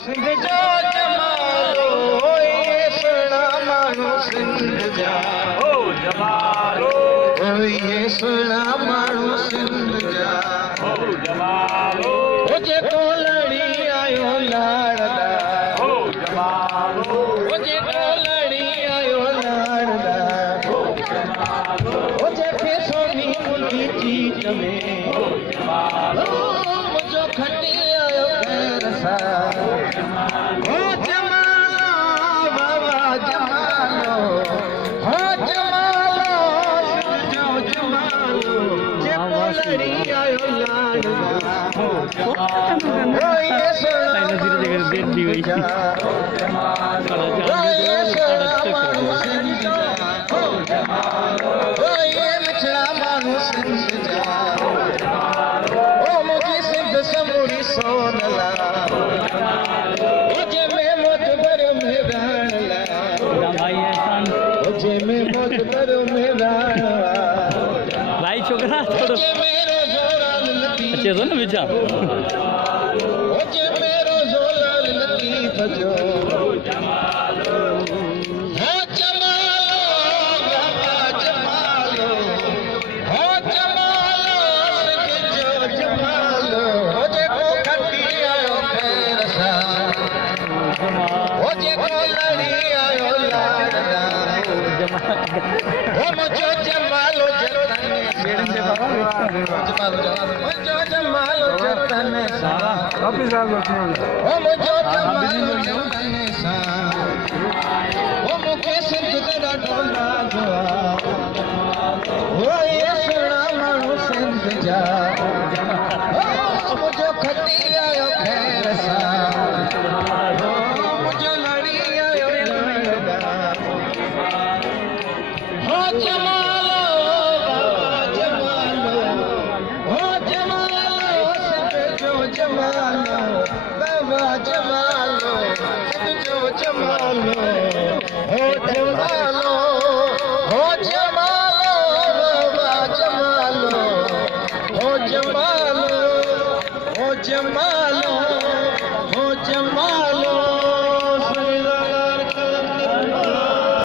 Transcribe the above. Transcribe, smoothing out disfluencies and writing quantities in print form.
सिंध जो जमालो ये सुना मानो सिंध जा हो जमालो ये सुना मानो सिंध जा हो जमालो जे को लड़ी आयो लाड़दा हो जमालो जे को लड़ी आयो लाड़दा हो जमालो जे के सोनी मुंडी चीज में हो जमालो मुझो खटी आयो खैर सा हो जमालो बाबा जमालो हो जमालो जो जमालो जे को लड़ी आयो लाड़दा हो जमालो ये सुना सिंध जा ये सुना मानो सिंध जा हो जमालो ये मिठड़ा मानो सिंध जा ओ मुझे सिंध समूरी सोनला मुझे में मोत भर में राणला मुझे में मोत भर में राणला भाई छोकरा थोड़ो मुझे मेरो जोरान लती अच्छे तो ना बिचा मुझे मेरो जोरान लती बजो हो जमालो बाबा जमालो हो जमालो सिंध जो जमालो हो जे को खटी आयो खैर सा हो जे को लड़ी आयो लाड़दा हो मुझो जमालो जतन मुझो जमालो जतन सा हो मुझो जमालो जतन सा हो मुखे सिंध तेरा ढोला जुआ हो ये सुना मानो सिंध जा हो मुझो खटी आयो खैर सा हो मुझो लड़ी आयो लाड़दा हो जमालो बाबा जमालो हो जमालो सिंध जो जमालो बाबा जमालो सिंध जो जमालो हो जमालो हो जमालो बाबा जमालो हो जमालो हो जमालो